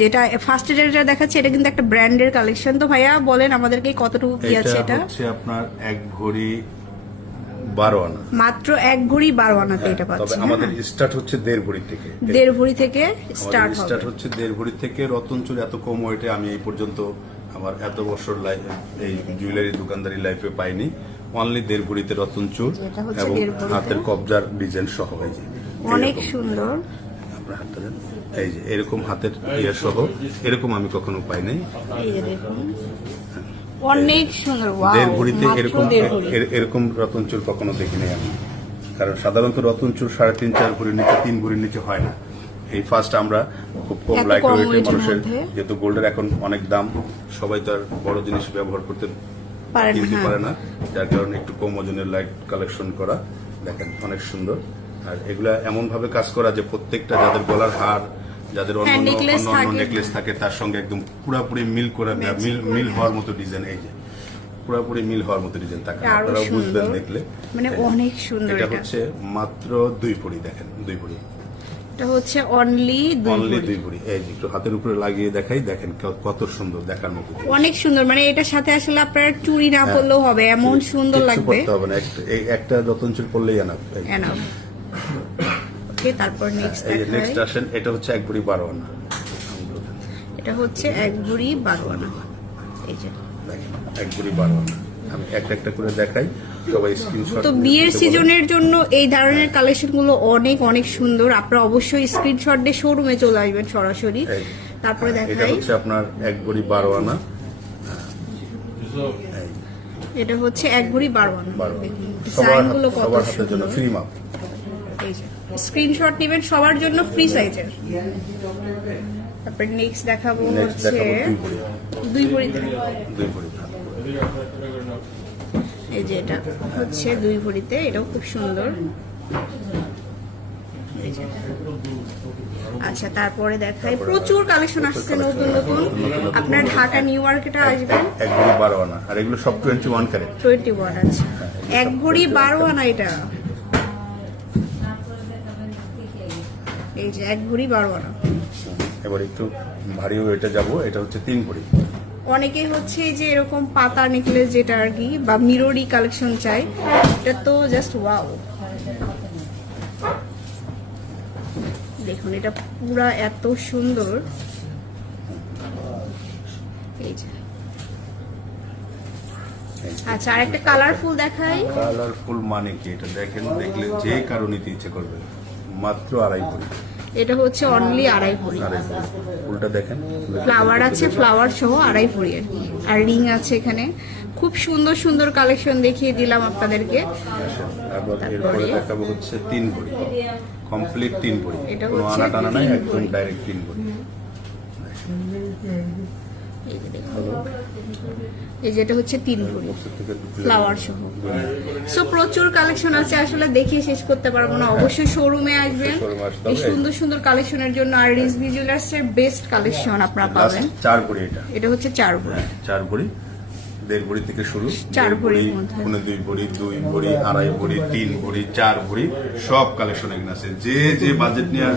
যেটা ফার্স্টে যেটা দেখাচ্ছে এটা কিন্তু একটা ব্র্যান্ডের কালেকশন তো ভাইয়া বলেন আমাদেরকে কতটুকু কি আছে এটা? হচ্ছে আপনার এক ভরি বারো আনা। মাত্র এক ভরি বারো আনাতে এটা পাচ্ছি আমাদের স্টার্ট হচ্ছে দেড় ভরি থেকে। দেড় ভরি থেকে স্টার্ট স্টার্ট হচ্ছে দেড় ভরি থেকে। রতনচুর এত কম ওয়েটে আমি এই পর্যন্ত আমার এত বছর লাইফ এই জুয়েলারি দোকানদারি লাইফে পাইনি। অনলি দেড় ভরিতে রতনচুর এবং হাতের কবজার ডিজাইন সহ যে অনেক সুন্দর। আপনার। এই যে এরকম হাতের ইয়ে সহ এরকম আমি কখনো পাই নাই। এই যে দেখুন। অনেক সুন্দর দেড় ভরিতে এরকম এরকম রতনচুর কখনো দেখিনি আমি। কারণ সাধারণত রতনচুর সাড়ে তিন চার ভরির নিচে তিন ভরির নিচে হয় না। এই ফার্স্ট আমরা খুব কম লাইট ওয়েটের মানুষের যেহেতু গোল্ডের এখন অনেক দাম সবাই তো আর বড় জিনিস ব্যবহার করতে কিনতে হ্যাঁ। পারে না। যার কারণে একটু কম ওজনের লাইট কালেকশন করা দেখেন অনেক সুন্দর। আর এগুলা এমন ভাবে কাজ করা যে প্রত্যেকটা যাদের গলার হার যাদের অন্য হ্যাঁ, অন্য। নেকলেস থাকে। তার সঙ্গে একদম পুরাপুরি মিল করে মিল মিল হওয়ার মতো ডিজাইন এই যে। পুরাপুরি মিল হওয়ার মতো ডিজাইন থাকে আপনারা বুঝবেন দেখলে। মানে অনেক সুন্দর এটা হচ্ছে মাত্র দুই ভরি দেখেন দুই ভরি এটা হচ্ছে অনলি দুই অনলি দুই ভরি এই যে একটু হাতের উপরে লাগিয়ে দেখাই দেখেন কত সুন্দর দেখার মতো অনেক সুন্দর। মানে এটার সাথে আসলে আপনার চুরি না পরলেও হবে এমন সুন্দর লাগবে। হবে না। একটা- রতন চুল পড়লেই আনা এনাফ ওকে তারপর নেক্সট এই নেক্সট আসেন এটা হচ্ছে এক ভরি বারো আনা। এটা হচ্ছে এক ভরি বারো আনা। এই যে। এক ভরি বারো আনা। আমি একটা একটা করে দেখাই সবাই স্ক্রিনশট তো বিয়ের সিজনের জন্য এই ধরনের কালেকশনগুলো অনেক অনেক সুন্দর। আপনারা অবশ্যই স্ক্রিনশট দিয়ে শোরুমে চলে আসবেন সরাসরি। তারপরে এটা দেখাই। হচ্ছে আপনার এক ভরি বারো আনা। এটা হচ্ছে এক ভরি বারো আনা। বারো সবার ডিজাইন হাত- গুলো কত জন্য সুন্দর। ফ্রি মাপ এই যে স্ক্রিনশট নেবেন সবার জন্য ফ্রি সাইজের তারপর নেক্সট দেখাবো হচ্ছে দুই ভরিতে এই যে এটা হচ্ছে দুই ভরিতে এটাও খুব সুন্দর। আচ্ছা তারপরে দেখাই প্রচুর কালেকশন আসছে নতুন নতুন। আপনার ঢাকা নিউ মার্কেটে আসবেন? এক ভরি বারো আনা। আর এগুলো সব twenty one carat twenty one আছে এক ভরি বারো আনা এটা। এই যে এক ভরি বারো আনা। এবার একটু ভারী ওয়েটে যাব এটা হচ্ছে তিন ভরি। অনেকেই হচ্ছে যে এরকম পাতা নেকলেস যেটা আর কি বা মিররি কালেকশন চাই এটা তো জাস্ট ওয়াও দেখুন এটা পুরা এত সুন্দর। এই যে। আচ্ছা আর একটা কালারফুল দেখাই। কালারফুল মানে কি? এটা দেখেন দেখলে যে কারও নিতে ইচ্ছে করবে। মাত্র আড়াই ভরি। এটা হচ্ছে অনলি আড়াই ভরি। আড়াই ভরি। ফুলটা দেখেন ফ্লাওয়ার আছে ফ্লাওয়ার সহ আড়াই ভরি আর রিং আছে এখানে। খুব সুন্দর সুন্দর কালেকশন দেখিয়ে দিলাম আপনাদেরকে। এরপরে দেখাবো হচ্ছে তিন ভরি। কমপ্লিট তিন ভরি। কোনো আনা টানা নাই একদম ডাইরেক্ট তিন ভরি। এই যে দেখুন এই যেটা হচ্ছে তিন ভরি ফ্লাওয়ার সহ। সো প্রচুর কালেকশন আছে আসলে দেখিয়ে শেষ করতে পারব না। অবশ্যই শোরুমে আসবেন। এই সুন্দর সুন্দর কালেকশনের জন্য আর রিজভি জুয়েলার্স এর বেস্ট কালেকশন আপনারা পাবেন। চার ভরি এটা। এটা হচ্ছে চার ভরি চার ভরি দেড় ভরি থেকে শুরু। চার দেড় ভরির মধ্যে। পৌনে দুই ভরি দুই ভরি আড়াই ভরি তিন ভরি চার ভরি সব কালেকশন এখানে আছে। যে যে বাজেট নিয়ে